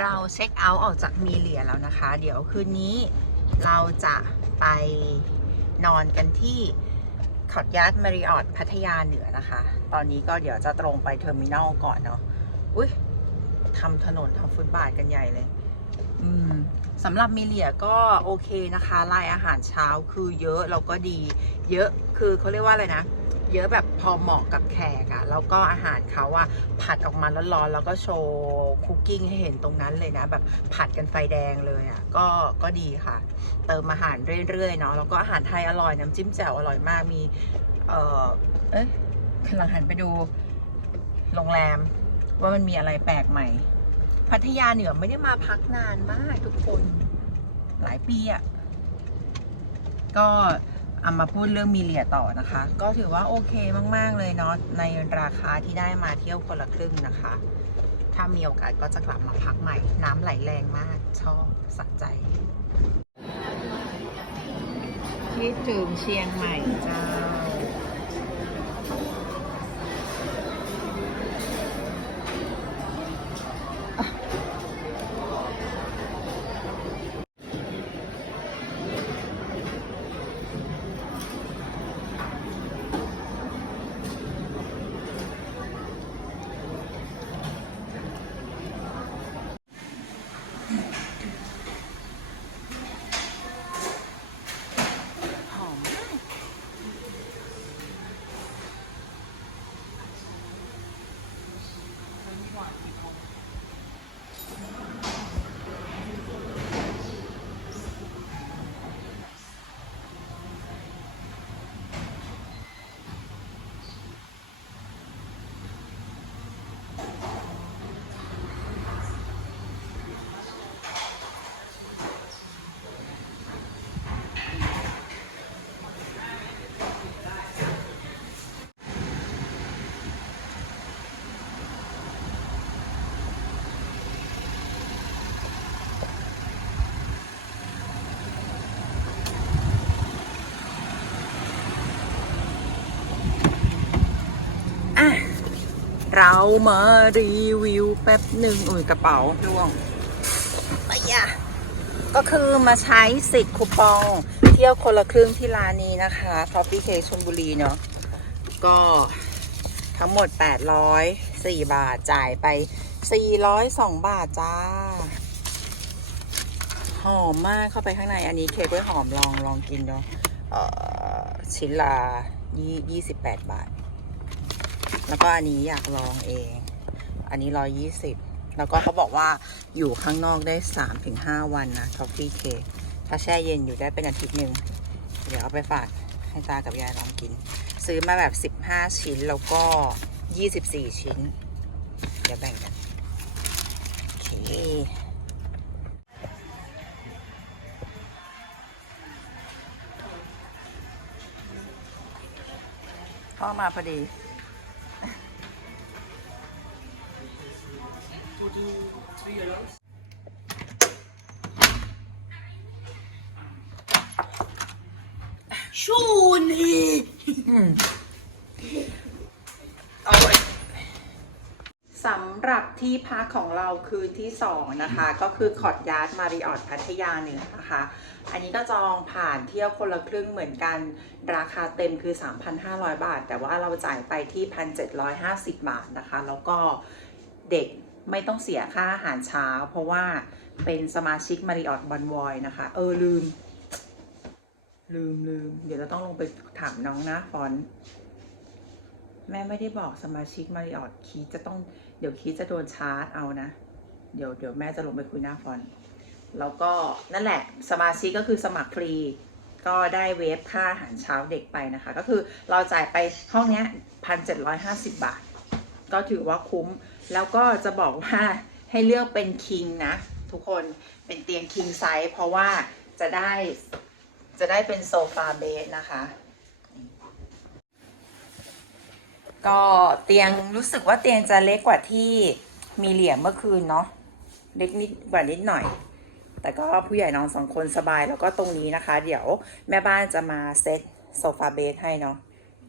เราเช็คเอาท์ออกจากมีเลียแล้วนะคะ เดี๋ยวคืนนี้เราจะไปนอนกันที่ขอดยาร์ดมาริออตพัทยาเหนือนะคะ ตอนนี้ก็เดี๋ยวจะตรงไปเทอร์มินอลก่อนเนาะอุ้ยทำถนนทำฟุตบาทกันใหญ่เลย อืมสำหรับมิเลียก็โอเคนะคะรายอาหารเช้าคือเยอะแล้วก็ดี เยอะคือเขาเรียกว่าอะไรนะ เยอะแบบพอเหมาะกับแขกอะแล้วก็อาหารเขาอะผัดออกมาร้อนๆแล้วก็โชว์คุกกิ้งให้เห็นตรงนั้นเลยนะ แบบผัดกันไฟแดงเลยอะก็ก็ดีค่ะ เติมอาหารเรื่อยๆเนาะแล้วก็อาหารไทยอร่อยน้ำจิ้มแจ่วอร่อยมากมีเออเอ้ยกำลังหันไปดูโรงแรม ว่ามันมีอะไรแปลกใหม่ พัทยาเหนือไม่ได้มาพักนานมากทุกคนหลายปีอะก็ เอามาพูดเรื่องมีเลียต่อนะคะ ก็ถือว่าโอเคมาก ๆ เลยเนาะในราคาที่ได้มาเที่ยวคนละครึ่งนะคะ ถ้ามีโอกาสก็จะกลับมาพักใหม่ น้ำไหลแรงมากชอบสะใจคิดถึงเชียงใหม่เจ้า เรามารีวิวแป๊บหนึ่งอุ้ยกระเป๋าร่วงไปอะก็คือมาใช้สิทธิ์คูปอง เที่ยวคนละครึ่งที่ร้านนี้นะคะทอฟฟี่เคชลบุรีเนาะก็ทั้งหมด 804 บาทจ่ายไป 402 บาทจ้า หอมมากเข้าไปข้างในอันนี้เค้กไว้หอมลองลองกินเนาะชิ้นละยี่28 บาท แล้วก็อันนี้อยากลองเอง อันนี้120แล้วก็เขาบอกว่าอยู่ข้างนอกได้3-5วันนะทอฟฟี่เค้กถ้าแช่เย็นอยู่ได้เป็นอาทิตย์หนึ่ง เดี๋ยวเอาไปฝากให้ตากับยายลองกิน ซื้อมาแบบ15ชิ้นแล้วก็24ชิ้น เดี๋ยวแบ่งกัน โอเคพ่อมาพอดี ชูนี่สำหรับ ที่พักของเราคืนที่ 2 นะคะ ก็คือคอร์ดยาร์ดมาริออตพัทยาเหนือนะคะ อันนี้ก็จองผ่านเที่ยวคนละครึ่งเหมือนกันราคาเต็มคือ 3,500 บาท แต่ว่าเราจ่ายไปที่ 1,750 บาทนะคะ แล้วก็เด็กไม่ต้องเสียค่าอาหารเช้า เพราะว่าเป็นสมาชิกมาริออตบอนวอยนะคะ เออลืม ลืมลืมเดี๋ยวเราต้องลงไปถามน้องนะฟอนต์แม่ไม่ได้บอกสมาชิกมาริออตคีจะต้อง เดี๋ยวคีจะโดนชาร์จเอานะ เดี๋ยวเดี๋ยวแม่จะลงไปคุยหน้าฟอน แล้วก็นั่นแหละ สมาชิกก็คือสมัครฟรี ก็ได้เวฟค่าอาหารเช้าเด็กไปนะคะ ก็คือเราจ่ายไปห้องเนี้ยพันเจ็ดร้อยห้าสิบบาท ก็ถือว่าคุ้ม แล้วก็จะบอกว่าให้เลือกเป็นคิงนะ ทุกคนเป็นเตียงคิงไซส์เพราะว่าจะได้จะได้เป็นโซฟาเบสนะคะ ก็เตียงรู้สึกว่าเตียงจะเล็กกว่าที่มีเหลี่ยมเมื่อคืนเนาะเล็กนิดกว่านิดหน่อย แต่ก็ผู้ใหญ่นอนสองคนสบายแล้วก็ตรงนี้นะคะ เดี๋ยวแม่บ้านจะมาเซตโซฟาเบสให้เนาะ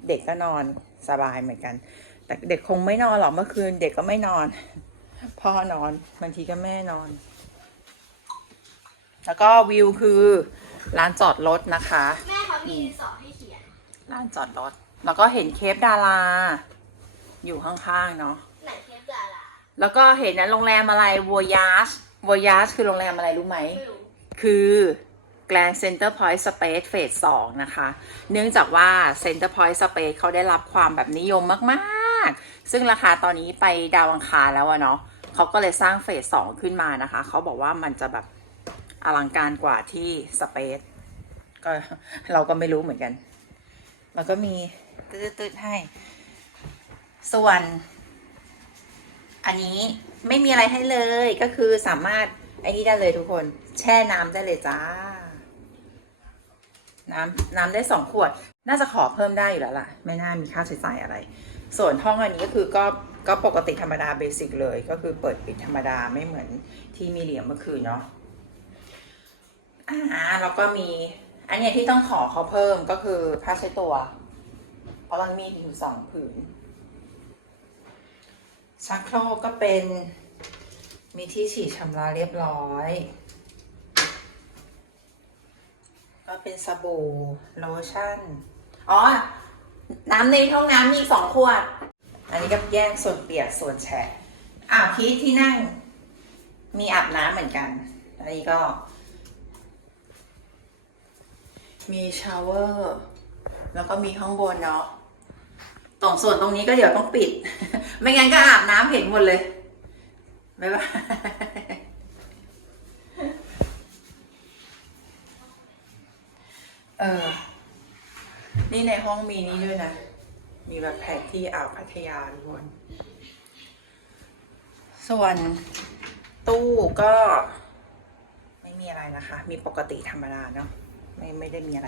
เด็กก็นอนสบายเหมือนกัน แต่เด็กคงไม่นอนหรอกเมื่อคืน เด็กก็ไม่นอนพ่อนอนบางทีก็แม่นอน แล้วก็วิวคือร้านจอดรถนะคะแม่เขามีดินสอให้เขียนร้านจอดรถ แล้วก็เห็นเคปดารา อยู่ข้างๆเนาะไหนเทปดาราแล้วก็เห็นนะโรงแรมอะไร Voyage Voyage คือโรงแรมอะไรรู้ไหม ไม่รู้คือ Grand Center Point Space Phase 2นะคะ เนื่องจากว่า Center Point Space เขาได้รับความแบบนิยมมากๆ ซึ่งราคาตอนนี้ไปดาวอังคารแล้วอะเนาะเขาก็เลยสร้างเฟส2ขึ้นมานะคะ เขาบอกว่ามันจะแบบอลังการกว่าที่ Space ก็เราก็ไม่รู้เหมือนกัน แล้วก็มี ตืดๆให้ ส่วน อันนี้ไม่มีอะไรให้เลยก็คือสามารถไอ้นี่ได้เลยทุกคน แช่น้ำได้เลยจ้า น้ำน้ำได้สองขวด น่าจะขอเพิ่มได้อยู่แล้วล่ะ ไม่น่ามีค่าใช้จ่ายอะไร ส่วนห้องอันนี้ก็คือก็ก็ปกติธรรมดาเบสิกเลย ก็คือเปิดปิดธรรมดาไม่เหมือนที่มีเหลี่ยมเมื่อคืนเนาะอ่าแล้วก็มี อันนี้ที่ต้องขอเขาเพิ่มก็คือผ้าเช็ดตัว เพราะมันมีอยู่สองผืนชักโครกก็เป็นมีที่ฉีดชำระเรียบร้อย ก็เป็นสบู่โลชั่น อ๋อ น้ำในห้องน้ำมีสองขวด อันนี้ก็แยกส่วนเปียกส่วนแฉะอ่าวพีทที่นั่ง มีอาบน้ำเหมือนกันอันนี้ก็ มีชาวเวอร์ แล้วก็มีข้างบนเนาะ ตรงส่วนตรงนี้ก็เดี๋ยวต้องปิด ไม่งั้นก็อาบน้ำเห็นหมดเลยบ๊ายบายเออ นี่ในห้องมีนี่ด้วยนะ มีแบบแผนที่อ่าวพัทยาทุกคนส่วนตู้ก็ ไม่มีอะไรนะคะ มีปกติธรรมดาเนาะไม่ไม่ได้มีอะไร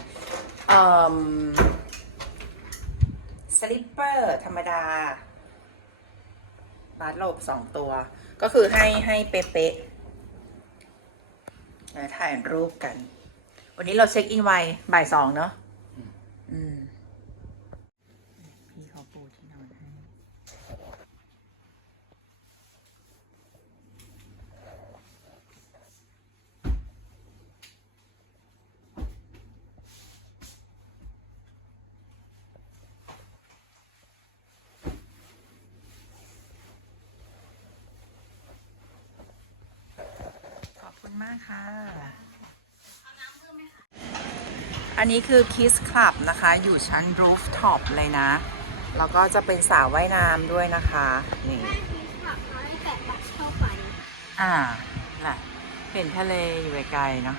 เอ่อ สลิปเปอร์ธรรมดา บาสโลบสองตัว ก็คือให้ให้เป๊ะๆเดี๋ยวถ่ายรูปกัน วันนี้เราเช็คอินไวบ่ายสองเนาะอืม พี่เขาปูที่นอนให้ ขอบ คุณมากค่ะ อันนี้คือ Kiss Club นะคะ อยู่ชั้น rooftop เลยนะ แล้วก็จะเป็นสระว่ายน้ำด้วยนะคะ นี่เข้าไปอ่าน่ะเห็นทะเลอยู่ไกลๆเนาะ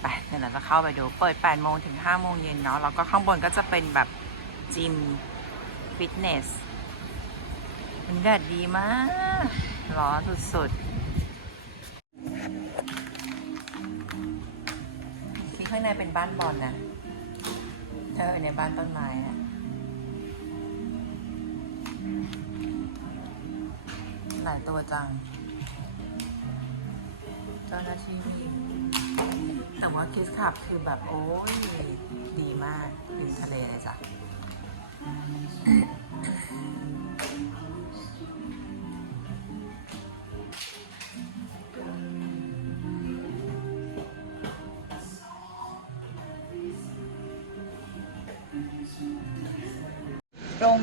ไปเดี๋ยวเราจะเข้าไปดู เปิด 8 โมงถึง 5 โมงเย็นเนาะ แล้วก็ข้างบนก็จะเป็นแบบจิมฟิตเนสบรรยากาศดีมาก ร้อนสุดๆ เป็นบ้านบอลนะเออในบ้านต้นไม้อะหลายตัวจัง เจ้าหน้าที่มีแต่ว่าคิสขับคือแบบโอ้ยดีมากริมทะเลเลยจ้ะ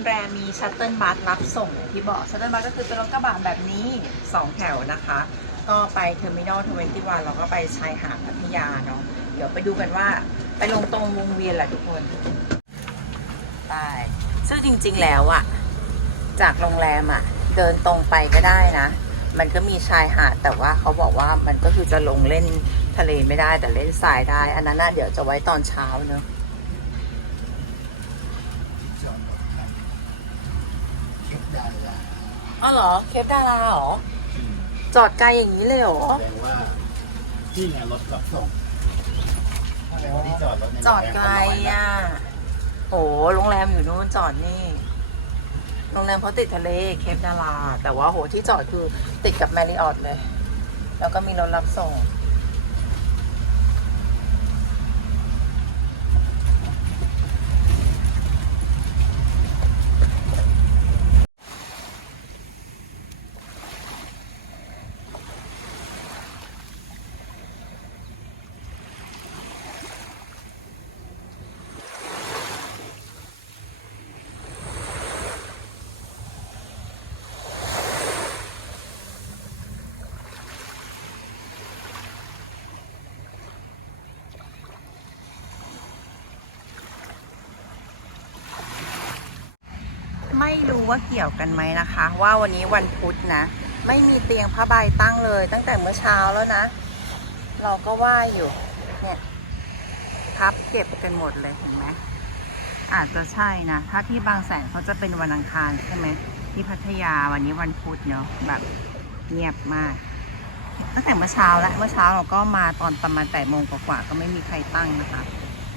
แรมมีชัตเติลบัสรับส่งอย่างที่บอกชัตเติลบัสก็คือเป็นรถกระบะแบบนี้ 2 แถวนะคะ ก็ไปเทอร์มินอลทเวนตี้วันแล้วก็ไปชายหาดพัทยาเนาะเดี๋ยวไปดูกันว่าไปลงตรงวงเวียนแหละทุกคนไปซึ่งจริงๆแล้วอะจากโรงแรมอะเดินตรงไปก็ได้นะ มันก็มีชายหาดแต่ว่าเขาบอกว่ามันก็คือจะลงเล่นทะเลไม่ได้แต่เล่นทรายได้ อันนั้นน่ะเดี๋ยวจะไว้ตอนเช้าเนาะ เก็บได้ละ อ๋อเหรอ เคปดาราเหรอจอดไกลอย่างนี้เลยเหรอ แสดงว่าที่เนี่ยรถรับส่งแสดงว่าที่จอดรถในจอดไกลอะโอ้โรงแรมอยู่นู้นจอดนี่ โรงแรมเขาติดทะเลเคปดาราแต่ว่าโหที่จอดคือติดกับแมริออตเลย แล้วก็มีรถรับส่ง ว่าเกี่ยวกันไหมนะคะ ว่าวันนี้วันพุธนะ ไม่มีเตียงผ้าใบตั้งเลย ตั้งแต่เมื่อเช้าแล้วนะ เราก็ว่าอยู่เนี่ยพับเก็บกันหมดเลยเห็นไหมอาจจะใช่นะ ถ้าที่บางแสนเขาจะเป็นวันอังคารใช่ไหมที่พัทยาวันนี้วันพุธเนาะแบบเงียบมาก ตั้งแต่เมื่อเช้าแล้วเมื่อเช้าเราก็มาตอนประมาณแปดโมงกว่าๆก็ไม่มีใครตั้งนะคะ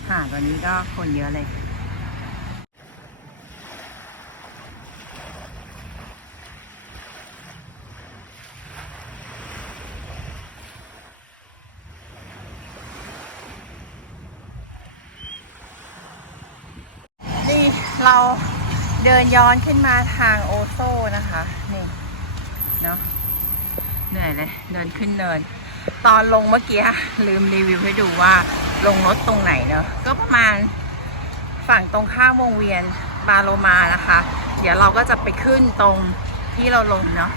หาดวันนี้ก็คนเยอะเลย นี่ เราเดินย้อนขึ้นมาทางโอโซนะคะ นี่เนาะเหนื่อยเลย เดินขึ้นเนิน ตอนลงเมื่อกี้ลืมรีวิวให้ดูว่าลงรถตรงไหนเนาะก็ประมาณฝั่งตรงข้ามวงเวียนบาโลมานะคะ เดี๋ยวเราก็จะไปขึ้นตรงที่เราลงเนาะ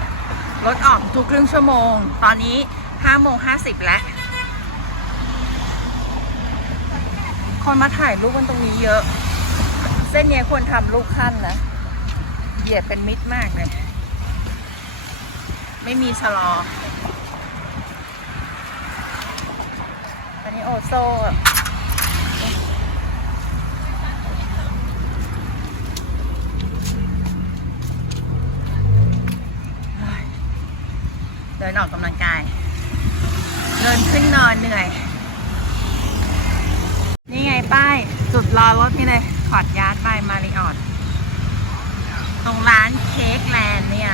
รถออกทุกครึ่งชั่วโมง ตอนนี้5โมง50 แล้ว คนมาถ่ายรูปกันตรงนี้เยอะ เส้นเนี้ยควรทำลูกขั้นนะ เหยียบเป็นมิดมากเลย ไม่มีชะลอ อันนี้โอโซเดินออกกำลังกาย เดินขึ้นนอนเหนื่อย นี่ไงป้าย จุดรอรถนี่เลย ขอดยาร์ดบายมาริออตตรงร้านเค้กแลนด์เนี่ย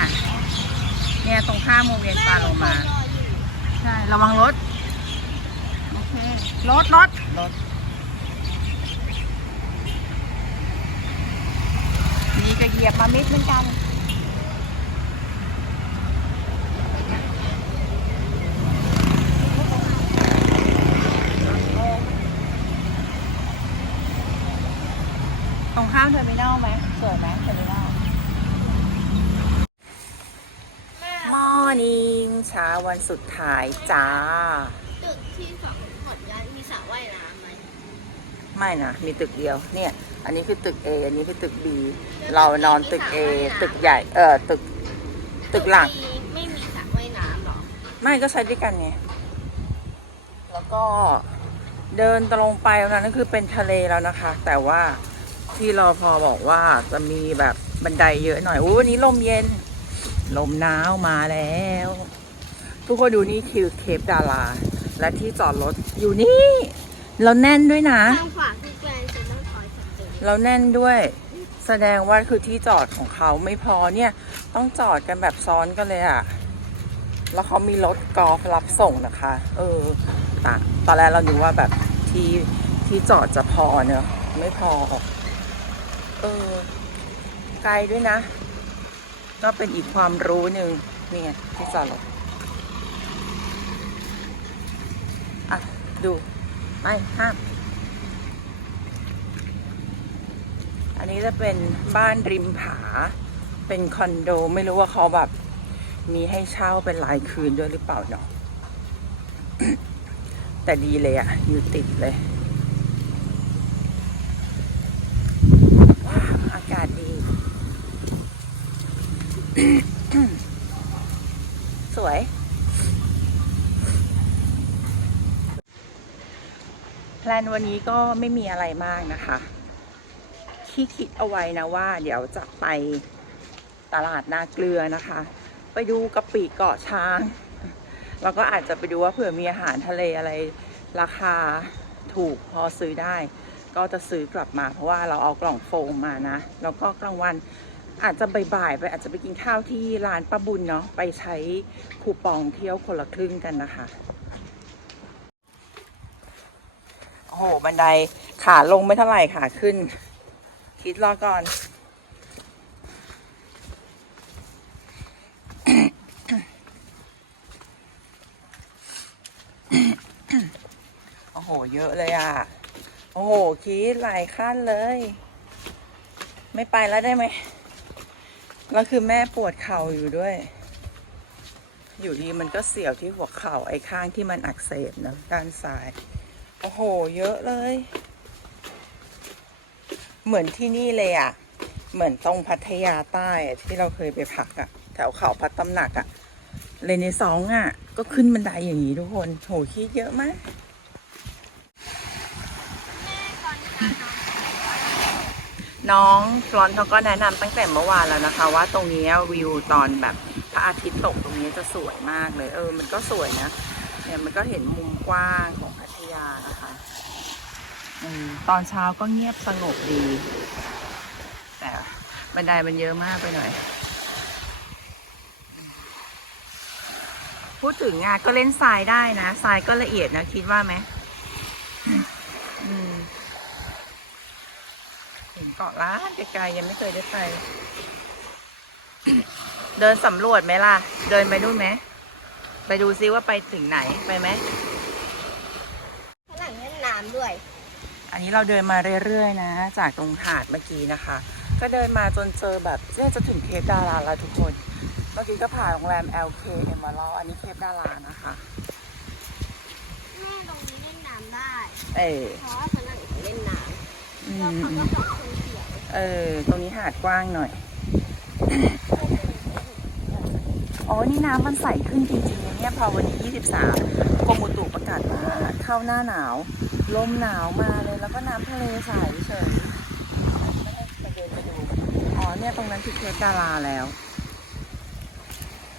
เนี่ยตรงข้ามโมงเวียนปาโลมา ใช่ ระวังรถ โอเค รถ รถ รถ นี่ก็เหยียบมามิดเหมือนกัน ตรงข้ามเทอร์มินอลไหมสวยไหมเทอร์มินอลแม่มอร์นิ่งเช้าวันสุดท้ายจ้า ตึกที่สองขอนยานมีสระว่ายน้ำไหมไม่นะ มีตึกเดียว เนี่ย อันนี้คือตึก A อันนี้คือตึก B เรานอนตึก A ตึกใหญ่ เออตึก ตึกหลังมีไม่มีสระว่ายน้ำหรอ ไม่ก็ใช้ด้วยกันไง แล้วก็เดินตรงไปตรงนั้นก็คือเป็นทะเลแล้วนะคะ แต่ว่า ที่รอพอบอกว่าจะมีแบบบันไดเยอะหน่อยอู้วันนี้ลมเย็น ลมหนาวมาแล้ว ทุกคนดูนี่คิวเคปดารา และที่จอดรถอยู่นี่เราแน่นด้วยนะ ทางขวาคือแกรนด์เซ็นทรัลพอยต์สเตย์เราแน่นด้วย แสดงว่าคือที่จอดของเขาไม่พอเนี่ย ต้องจอดกันแบบซ้อนกันเลยอะแล้วเขามีรถกอล์ฟรับส่งนะคะ เออตะตอนแรกเรานึกว่าแบบที่ที่จอดจะพอเนอะไม่พอ เออ ไกลด้วยนะ ก็เป็นอีกความรู้หนึ่งนี่ไงที่จอดรถอะ ดูไม่ห้าม อันนี้จะเป็นบ้านริมผา เป็นคอนโดไม่รู้ว่าเขาแบบ มีให้เช่าเป็นรายคืนด้วยหรือเปล่าเนาะแต่ดีเลยอะอยู่ติดเลย ว้าว อากาศดี สวย แพล นวันนี้ก็ไม่มีอะไรมากนะคะ ที่คิดเอาไว้นะว่า เดี๋ยวจะไปตลาดนาเกลือนะคะ ไปดูกะปิเกาะช้าง แล้วก็อาจจะไปดูว่าเผื่อมีอาหารทะเลอะไรราคาถูกพอซื้อได้ ก็จะซื้อกลับมาเพราะว่าเราเอากล่องโฟมมานะ แล้วก็กลางวันอาจจะบ่ายๆไปอาจจะไปกินข้าวที่ร้านป้าบุญเนาะไปใช้คูปองเที่ยวคนละครึ่งกันนะคะ โอ้โหบันไดขาลงไม่เท่าไหร่ขาขึ้น คิดรอก่อนโอ้โห เยอะเลยอะ โอ้โห คิดหลายขั้นเลย ไม่ไปแล้วได้ไหมแล้วคือแม่ปวดเข่าอยู่ด้วย อยู่ดีมันก็เสียวที่หัวเข่าไอ้ข้างที่มันอักเสบเนะด้านซ้าย โอ้โห เยอะเลย เหมือนที่นี่เลยอะ เหมือนตรงพัทยาใต้ที่เราเคยไปพักอะแถวเขาพัดตำหนักอะเลนในสองอะก็ขึ้นบันไดอย่างนี้ทุกคน โหคิดเยอะมากน้องฟลอนเขาก็แนะนำตั้งแต่เมื่อวานแล้วนะคะ ว่าตรงนี้วิวตอนแบบพระอาทิตย์ตกตรงนี้จะสวยมากเลย เออ มันก็สวยนะ เนี่ยมันก็เห็นมุมกว้างของพัทยานะคะอตอนเช้าก็เงียบสงบดี แต่บันไดมันเยอะมากไปหน่อย พูดถึงงานก็เล่นทรายได้นะทรายก็ละเอียดนะ คิดว่าไหมอืมเห็นเกาะล้านไกลๆยังไม่เคยได้ไป เดินสำรวจไหมล่ะ เดินไปนู่นไหม ไปดูซิว่าไปถึงไหนไปไหมฝรั่งเล่นน้ำด้วย อันนี้เราเดินมาเรื่อยๆนะ จากตรงหาดเมื่อกี้นะคะ ก็เดินมาจนเจอแบบเนี่ยจะถึงเคปดาราแล้วทุกคน เมื่อกี้ก็ผ่านโรงแรม LK e m e r a l d อันนี้เคปดารานะคะ แม่ตรงนี้เล่นน้ำได้ เออเพราะว่าฝรั่งเล่นน้อืำแล้วมเขาก็สอนคนเขียว เออ ตรงนี้หาดกว้างหน่อย อ๋อ นี่น้ำมันใสขึ้นจริงๆนะเนี่ยพอวันที่23กรมอุตุประกาศว่าเข้าหน้าหนาว ลมหนาวมาเลย แล้วก็น้ำทะเลใสเฉยไปเดินไปดู อ๋อ เนี่ยตรงนั้นคือเคปดาราแล้ว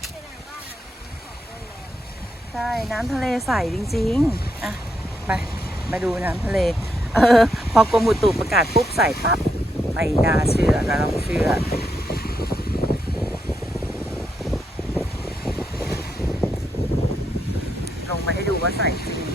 แสดงว่าแล้ว ใช่ น้ำทะเลใสจริงๆ อะ ไป มาดูน้ำทะเล เออ พอกรมอุตุประกาศปุ๊บใสปั๊บไม่น่าเชื่อก็ต้องเชื่อ ลงมา ให้ดูว่าใส่จริง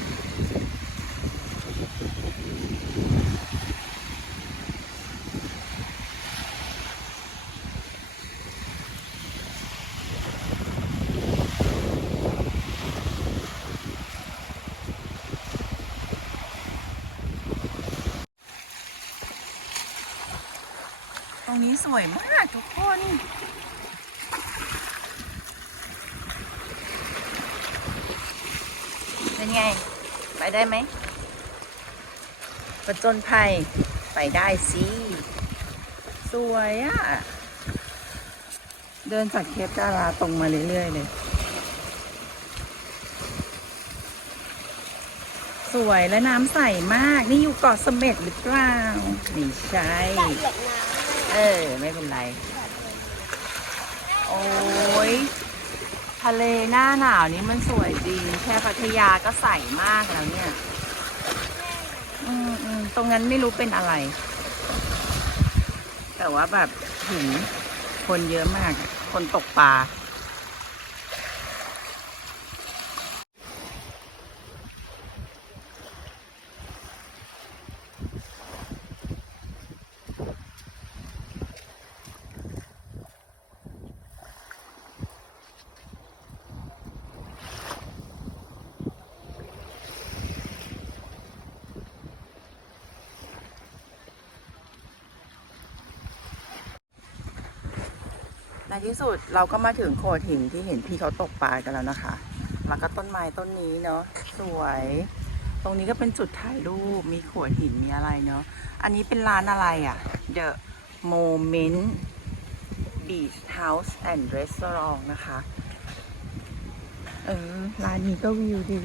ตรงนี้สวยมากทุกคน เป็นไง ไปได้ไหมประจนภัยไปได้สิสวยอะ่ะเดินจากเคปดาราตรงมาเรื่อยๆเลย สวยและน้ำใสมาก นี่อยู่เกาะเสม็ดหรือเปล่าไม่ใช่แต่เหยียบน้ำเออ ไม่เป็นไร โอ้ย ทะเลหน้าหนาวนี้มันสวยดี แค่พัทยาก็ใสมากแล้วเนี่ย อืมอืมตรงนั้นไม่รู้เป็นอะไร แต่ว่าแบบหินคนเยอะมาก คนตกปลา ในที่สุดเราก็มาถึงโขดหินที่เห็นพี่เขาตกปลากันแล้วนะคะ แล้วก็ต้นไม้ต้นนี้เนาะสวย ตรงนี้ก็เป็นจุดถ่ายรูปมีโขดหินมีอะไรเนาะอันนี้เป็นร้านอะไรอะ่ะ The Moment Beach House and Restaurant นะคะ เออร้านนี้ก็วิวดี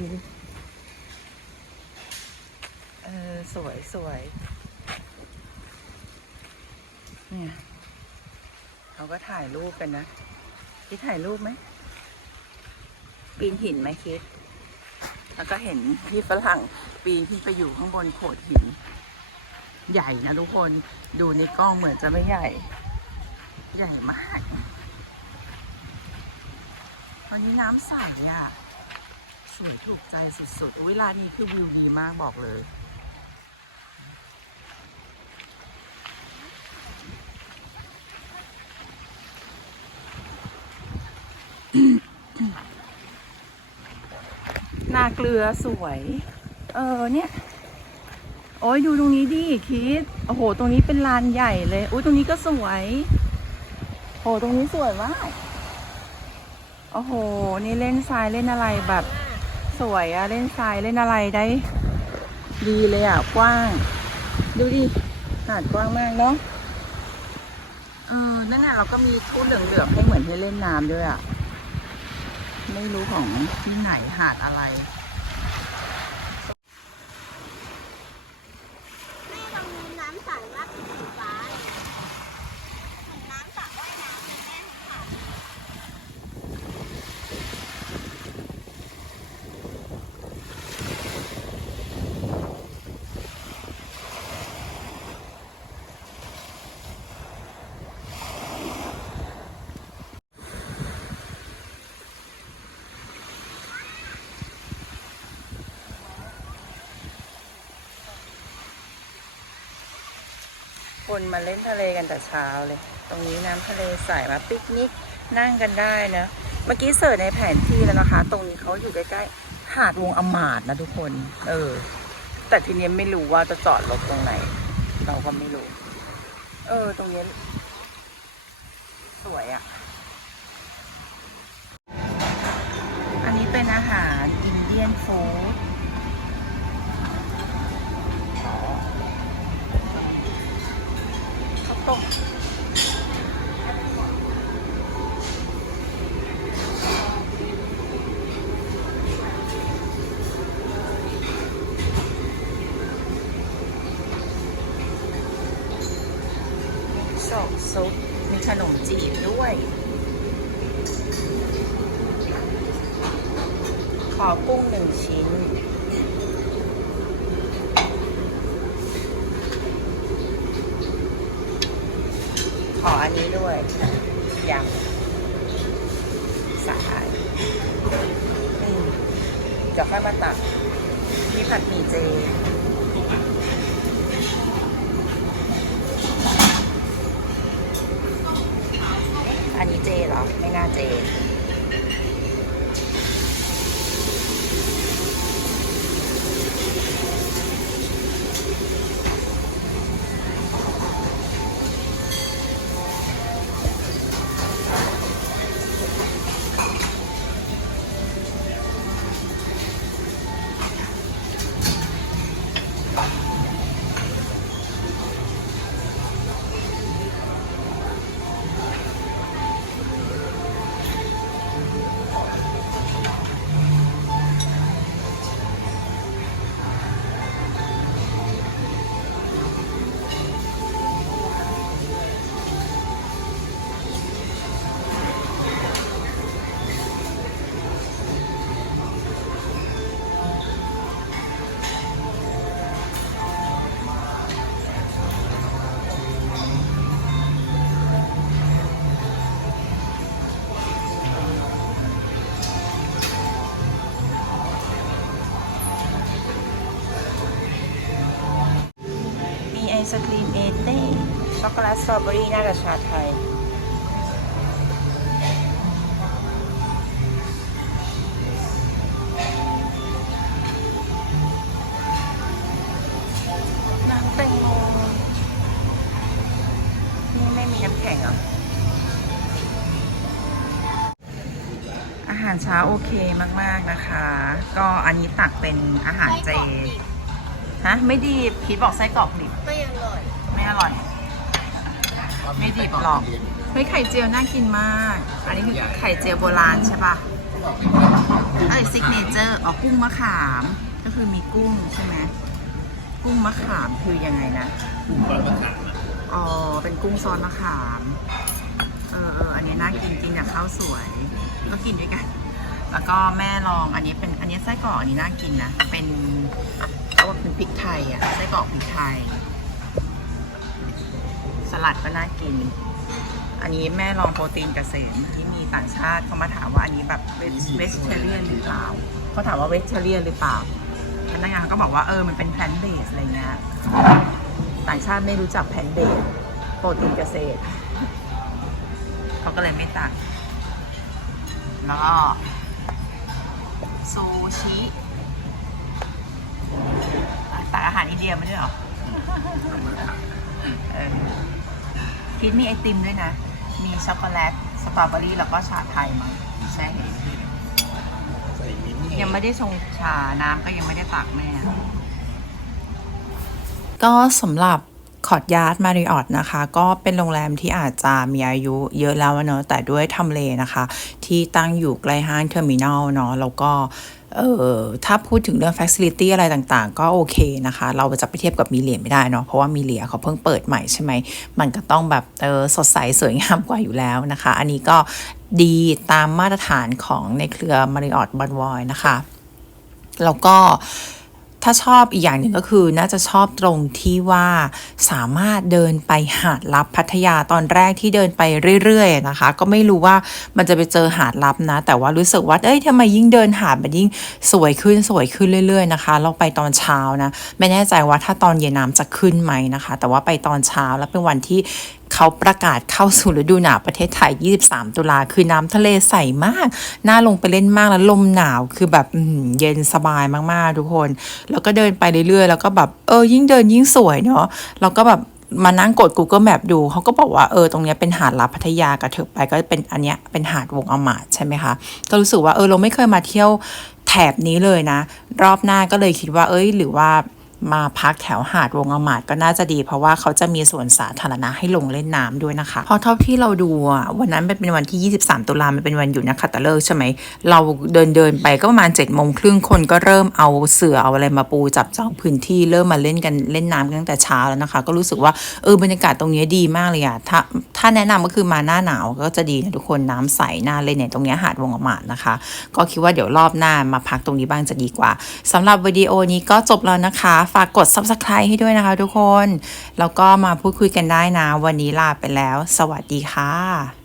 เออสวยสวยเนี่ย เขา ก็ถ่ายรูปกันนะ คิดถ่ายรูปไหม ปีนหินไหมคิด แล้วก็เห็นพี่ฝรั่งปีนขึ้นไปอยู่ข้างบนโขดหิน ใหญ่นะทุกคน ดูในกล้องเหมือนจะไม่ใหญ่ ใหญ่มากวันนี้น้ำใสอะ สวยถูกใจสุดๆ เวลานี้คือวิวดีมากบอกเลย กลือสวย เออเนี่ย โอ้ยดูตรงนี้ดิคิด โอ้โห ตรงนี้เป็นลานใหญ่เลยอุ้ยตรงนี้ก็สวยโหตรงนี้สวยมาก โอ้โห นี่เล่นทรายเล่นอะไรแบบ สวยอะเล่นทรายเล่นอะไรได้ ดีเลยอะกว้าง ดูดิหาดกว้างมากเนาะเออนั่นน่ะเราก็มีตู้เหลืองๆให้เหมือนให้เล่นน้ำด้วยอะไม่รู้ของที่ไหนหาดอะไร แม่ตรงนี้น้ำใสมากสีฟ้าเลยเหมือนน้ำสระว่ายน้ำเลยแม่ค่ะ คน มาเล่นทะเลกันแต่เช้าเลย ตรงนี้น้ำทะเลใสมาปิกนิกนั่งกันได้นะ เมื่อกี้เสิร์ชในแผนที่แล้วนะคะ ตรงนี้เขาอยู่ใกล้ๆหาดวงอมาดนะทุกคน เออ แต่ทีนี้ไม่รู้ว่าจะจอดรถตรงไหน เราก็ไม่รู้ เออ ตรงนี้ สวยอะ่ะ อันนี้เป็นอาหารอินเดียนฟู้ด ข้าวต้มสอกซุปมีขนมจีบด้วย ขอกุ้งหนึ่งชิ้น ขออันนี้ด้วยยำสางสายเดี๋ยวค่อยมาตักมีผัดหมี่เจอันนี้เจเหรอ ไม่น่าเจ ตสตรอเบอรี่น่าจะชาไทย น้ำแตงโมนี่ไม่มีน้ำแข็งเหรอ อาหารเช้าโอเคมาก ๆ นะคะ ก็อันนี้ตักเป็นอาหารเจไส้กรอกดิบฮะ ไม่ดีบคิดบอกไส้กรอกดิบไม่อร่อย ไม่อร่อย ไม่ดิบหรอกเฮ้ยไข่เจียวน่ากินมาก อันนี้คือไข่เจียวโบราณใช่ปะเอ้ยซิกเนเจอร์อ๋อกุ้งมะขาม ก็คือมีกุ้งใช่ไหมกุ้งมะขามคือยังไงนะกุ้งก้อนมะขามอะอ๋อเป็นกุ้งซอสมะขามเออเอออันนี้น่ากินกินกับข้าวสวย ก็กินด้วยกัน แล้วก็แม่ลองอันนี้เป็นอันนี้ไส้กรอกอันนี้น่ากินนะเป็นเขาว่าเป็นพริกไทยอะไส้กรอกพริกไทย สลัดก็น่ากิน อันนี้แม่ลองโปรตีนเกษมที่มีต่างชาติเขามาถามว่าอันนี้แบบเวสเทเรียนหรือเปล่าเขาถามว่าเวสเทเรียนหรือเปล่าพนักงานเขาก็บอกว่าเออมันเป็นแพลนเบสอะไรเงี้ยต่างชาติไม่รู้จักแพนเบสโปรตีนเกษตรเขาก็เลยไม่ตักแล้วก็ซูชิอะตักอาหารอินเดียมาด้วยเหรอ เออ คิดมีไอติมด้วยนะ มีช็อกโกแลต สตรอเบอรี่ แล้วก็ชาไทยมั้งใช่เห็นใส่มิ้นท์ยังไม่ได้ชงชา น้ำก็ยังไม่ได้ตักแม่ ก็สำหรับ คอร์ดยาร์ดมาริออตนะคะ ก็เป็นโรงแรมที่อาจจะมีอายุเยอะแล้วเนอะแต่ด้วยทำเลนะคะ ที่ตั้งอยู่ใกล้ห้างเทอร์มินอลเนาะแล้วก็เออถ้าพูดถึงเรื่อง Facility อะไรต่างๆ ก็โอเคนะคะ เราจะไปเทียบกับมีเลียไม่ได้เนาะเพราะว่ามีเลียเขาเพิ่งเปิดใหม่ใช่ไหม มันก็ต้องแบบเออสดใสสวยงามกว่าอยู่แล้วนะคะ อันนี้ก็ดีตามมาตรฐานของในเครือ Marriott b o n v o y นะคะ แล้วก็ ถ้าชอบอีกอย่างหนึ่งก็คือน่าจะชอบตรงที่ว่าสามารถเดินไปหาดลับพัทยาตอนแรกที่เดินไปเรื่อยๆนะคะ ก็ไม่รู้ว่ามันจะไปเจอหาดลับนะ แต่ว่ารู้สึกว่าเอ้ยทำไมยิ่งเดินหาดมันยิ่งสวยขึ้นสวยขึ้นเรื่อย ๆนะคะ เราไปตอนเช้านะ ไม่แน่ใจว่าถ้าตอนเย็นน้ำจะขึ้นไหมนะคะ แต่ว่าไปตอนเช้าแล้วเป็นวันที่ เขาประกาศเข้าสู่ฤดูหนาวประเทศไทย 23 ตุลาคือน้ำทะเลใสมาก น่าลงไปเล่นมากแล้วลมหนาวคือแบบเย็นสบายมากๆทุกคน แล้วก็เดินไปเรื่อยๆ แล้วก็แบบเออยิ่งเดินยิ่งสวยเนาะแล้วก็แบบมานั่งกด Google Map ดู เขาก็บอกว่าเออตรงเนี้ยเป็นหาดลับพัทยากระเถิบไปก็เป็นอันเนี้ยเป็นหาดวงอมาดใช่ไหมคะ ก็รู้สึกว่าเออเราไม่เคยมาเที่ยวแถบนี้เลยนะ รอบหน้าก็เลยคิดว่า เอ้ย หรือว่า มาพักแถวหาดวงอมาดก็น่าจะดี เพราะว่าเขาจะมีสวนสาธารณะให้ลงเล่นน้ำด้วยนะคะ เพราะเท่าที่เราดูวันนั้นมันเป็นวันที่ 23 ตุลามันเป็นวันหยุดนักขัตฤกษ์ใช่ไหม เราเดินเดินๆไปก็ประมาณ7จ็ดโมงครึ่งคนก็เริ่มเอาเสือเอาอะไรมาปูจับจองพื้นที่เริ่มมาเล่นกันเล่นน้ำตั้งแต่เช้าแล้วนะคะ ก็รู้สึกว่าเออบรรยากาศตรงนี้ดีมากเลยอะถ้าถ้าแนะนำก็คือมาหน้าหนาวก็จะดีนะทุกคนน้ำใสหน่าเล่นเนี่ยตรงนี้หาดวงอมาดนะคะ ก็คิดว่าเดี๋ยวรอบหน้ามาพักตรงนี้บ้างจะดีกว่าสำหรับวิดีโอนี้ก็จบแล้วนะคะฝากกด subscribe ให้ด้วยนะคะทุกคน แล้วก็มาพูดคุยกันได้นะ วันนี้ลาไปแล้ว สวัสดีค่ะ